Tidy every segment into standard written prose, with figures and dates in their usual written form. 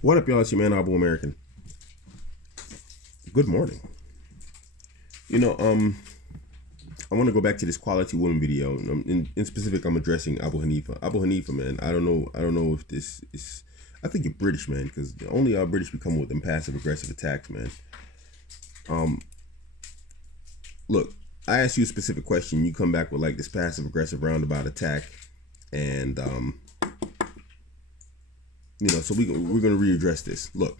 What up, y'all? It's your man, Abuamerican. Good morning. You know, I want to go back to this quality woman video. In specific, I'm addressing Abu Hanifa. Abu Hanifa, man. I don't know if this is. I think you're British, man, because only our British become with them passive aggressive attacks, man. Look, I asked you a specific question. You come back with like this passive aggressive roundabout attack, and so we're gonna readdress this. Look,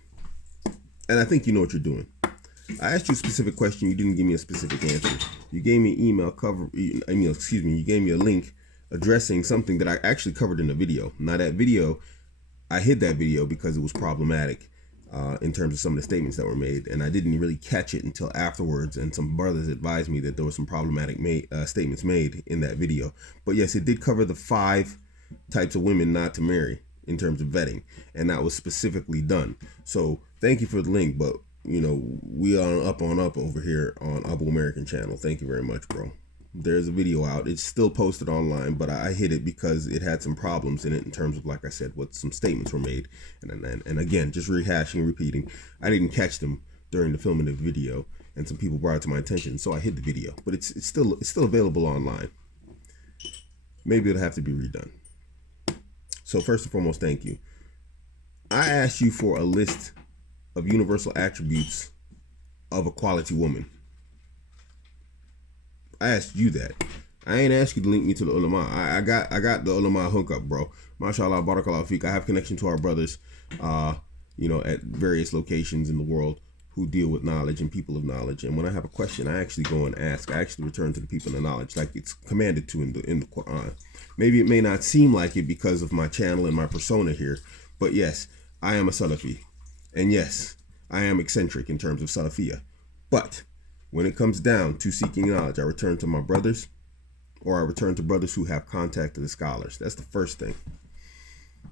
and I think you know what you're doing. I asked you a specific question. You didn't give me a specific answer. You gave me an email cover. You gave me a link addressing something that I actually covered in a video. Now that video, I hid that video because it was problematic in terms of some of the statements that were made, and I didn't really catch it until afterwards. And some brothers advised me that there were some problematic statements made in that video. But yes, it did cover the 5 types of women not to marry in terms of vetting, and that was specifically done. So thank you for the link, but we are up over here on Abuamerican channel. Thank you very much, bro. There's a video out. It's still posted online, but I hid it because it had some problems in it in terms of, like I said, what some statements were made. And again, just rehashing and repeating, I didn't catch them during the filming of the video, and some people brought it to my attention, so I hid the video. But it's still available online. Maybe it'll have to be redone. So first and foremost, thank you. I asked you for a list of universal attributes of a quality woman. I asked you that. I ain't asked you to link me to the ulama. I got the ulama hookup, bro. Mashallah, barakallah fiqh. I have connection to our brothers, at various locations in the world who deal with knowledge and people of knowledge. And when I have a question, I actually go and ask. I actually return to the people of knowledge, like it's commanded to in the Quran. Maybe it may not seem like it because of my channel and my persona here, but yes, I am a Salafi. And yes, I am eccentric in terms of Salafiyah. But when it comes down to seeking knowledge, I return to my brothers, or I return to brothers who have contact to the scholars. That's the first thing.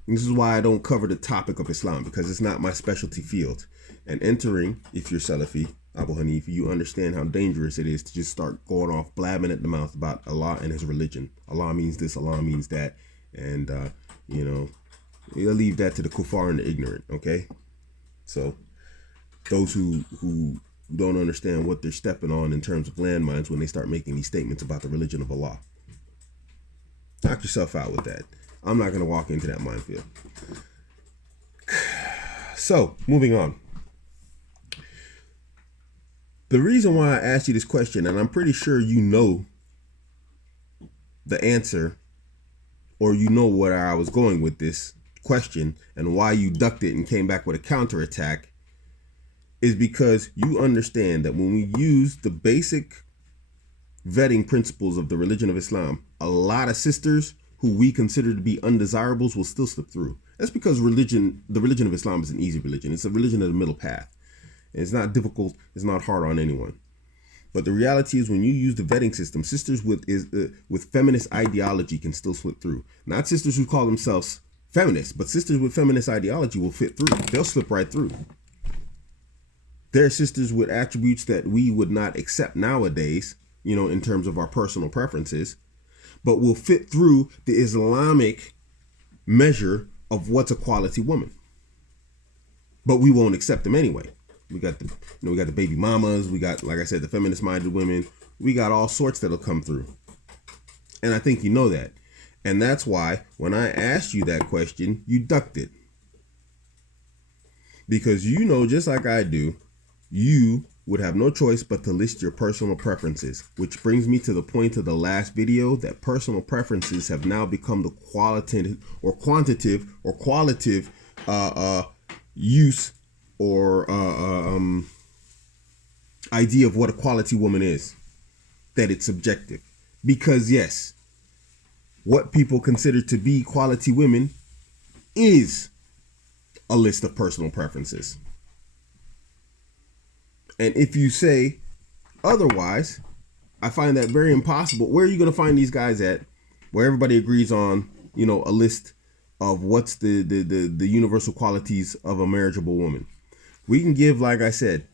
And this is why I don't cover the topic of Islam, because it's not my specialty field. And entering, if you're Salafi, Abu Hanifa, you understand how dangerous it is to just start going off blabbing at the mouth about Allah and his religion. Allah means this, Allah means that. And, you'll leave that to the kuffar and the ignorant, okay? So those who don't understand what they're stepping on in terms of landmines when they start making these statements about the religion of Allah. Knock yourself out with that. I'm not going to walk into that minefield. So, moving on. The reason why I asked you this question, and I'm pretty sure you know the answer, or you know where I was going with this question and why you ducked it and came back with a counterattack, is because you understand that when we use the basic vetting principles of the religion of Islam, a lot of sisters who we consider to be undesirables will still slip through. That's because the religion of Islam is an easy religion. It's a religion of the middle path. It's not difficult. It's not hard on anyone. But the reality is, when you use the vetting system, sisters with feminist ideology can still slip through. Not sisters who call themselves feminists, but sisters with feminist ideology will fit through. They'll slip right through. There are sisters with attributes that we would not accept nowadays, in terms of our personal preferences, but will fit through the Islamic measure of what's a quality woman. But we won't accept them anyway. We got the baby mamas. We got, like I said, the feminist minded women. We got all sorts that'll come through. And I think you know that. And that's why when I asked you that question, you ducked it. Because just like I do, you would have no choice but to list your personal preferences, which brings me to the point of the last video, that personal preferences have now become the qualitative or quantitative or qualitative use or idea of what a quality woman is, that it's subjective. Because yes, what people consider to be quality women is a list of personal preferences. And if you say otherwise, I find that very impossible. Where are you going to find these guys at, where everybody agrees on, a list of what's the universal qualities of a marriageable woman? We can give, like I said,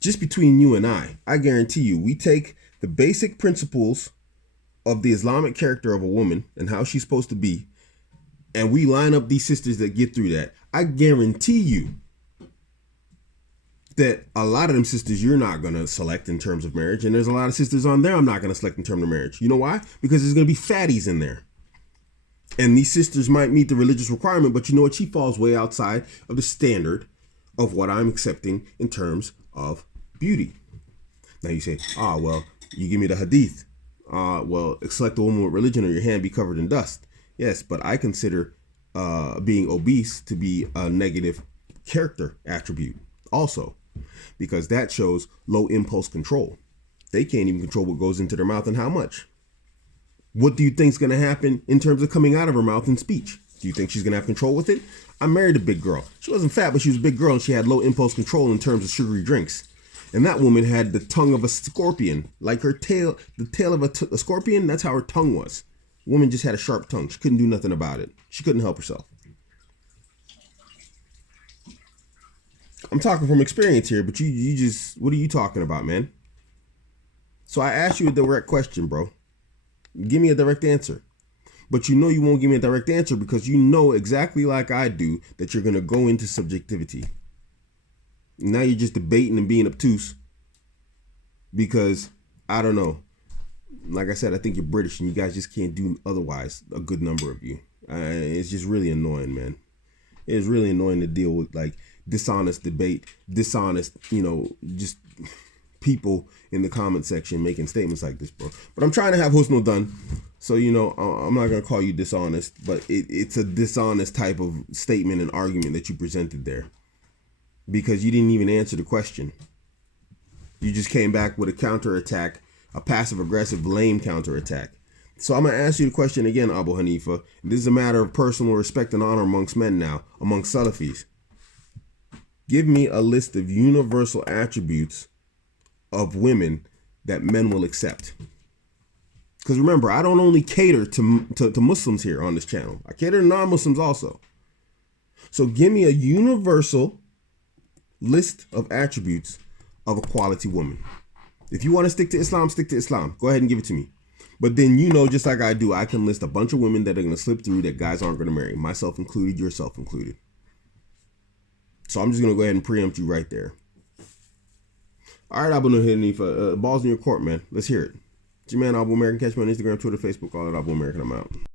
just between you and I guarantee you, we take the basic principles of the Islamic character of a woman and how she's supposed to be, and we line up these sisters that get through that. I guarantee you that a lot of them sisters you're not going to select in terms of marriage. And there's a lot of sisters on there I'm not going to select in terms of marriage. You know why? Because there's going to be fatties in there. And these sisters might meet the religious requirement, but you know what? She falls way outside of the standard of what I'm accepting in terms of beauty. Now you say, well, you give me the hadith. Well, select a woman with religion or your hand be covered in dust. Yes, but I consider being obese to be a negative character attribute also, because that shows low impulse control. They can't even control what goes into their mouth and how much. What do you think is going to happen in terms of coming out of her mouth in speech? Do you think she's going to have control with it? I married a big girl. She wasn't fat, but she was a big girl, and she had low impulse control in terms of sugary drinks. And that woman had the tongue of a scorpion, like her tail, the tail of a scorpion. That's how her tongue was. Woman just had a sharp tongue. She couldn't do nothing about it. She couldn't help herself. I'm talking from experience here, but you just, what are you talking about, man? So I asked you a direct question, bro. Give me a direct answer. But you know you won't give me a direct answer because you know exactly like I do that you're going to go into subjectivity. Now you're just debating and being obtuse because, I don't know. Like I said, I think you're British and you guys just can't do otherwise, a good number of you. It's just really annoying, man. It's really annoying to deal with, like, dishonest debate, dishonest, just people in the comment section making statements like this, bro. But I'm trying to have husnul done. So, I'm not going to call you dishonest, but it's a dishonest type of statement and argument that you presented there because you didn't even answer the question. You just came back with a counterattack, a passive aggressive, lame counterattack. So I'm going to ask you the question again, Abu Hanifa. This is a matter of personal respect and honor amongst men now, amongst Salafis. Give me a list of universal attributes of women that men will accept. Because remember, I don't only cater to Muslims here on this channel. I cater to non-Muslims also. So give me a universal list of attributes of a quality woman. If you want to stick to Islam, stick to Islam. Go ahead and give it to me. But then, just like I do, I can list a bunch of women that are going to slip through that guys aren't going to marry. Myself included, yourself included. So I'm just going to go ahead and preempt you right there. All right, Abu Hanifa, balls in your court, man. Let's hear it. It's your man, Abuamerican. Catch me on Instagram, Twitter, Facebook, all at Abuamerican. I'm out.